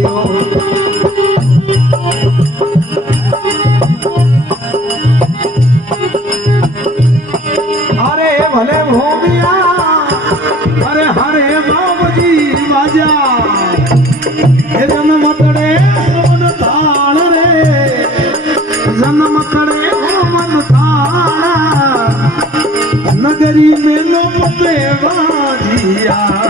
મળ્યો અરે ભલે ભોમિયા અરે હરે બાબજી બાજા એ જન્મ તડે મન તાળ રે જન્મ તડે મન તાળ નગરી મેલો પતે બાજીયા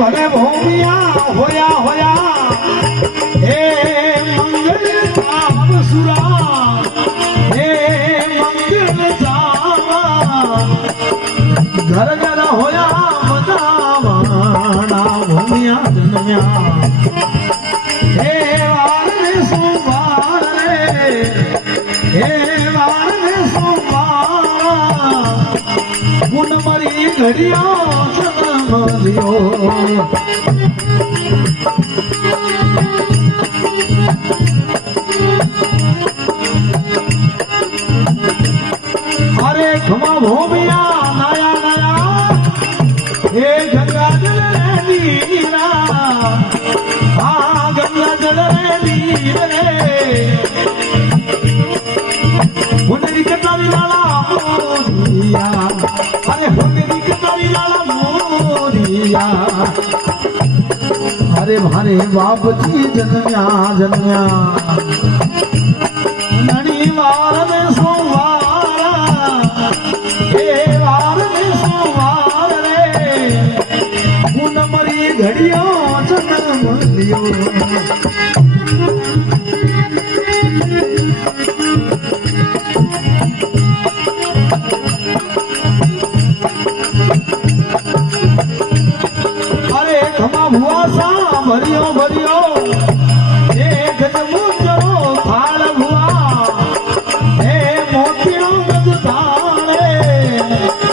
ભલે ભોમિયા હોયા હોયા હે મંગલ જામ સુરા હે મંગલ જામ ઘર ઘર હોયા મનાવાણા ભોમિયા જન્મ્યા હે વારને સોમવાર રે હે વારને સોમવાર ગુણ મરી ઘડિયા અરે ખમા ભોમિયા નાયા નાયા હે ગંગા જળ રે વીરા હા ગંગા જળ રે વીર રે હુંડરી કટાવી લાલા મોરિયા અરે હુંડરી કટાવી લાલા મોરિયા અરે મારે બાપજી જન્મ્યા જન્મ્યા ઘણી વાર ને સોમવાર હે વાર ને સોમવાર રે ગુણ મરી ઘડિયો જન્મ લ્યો ભરિયો ભરિયો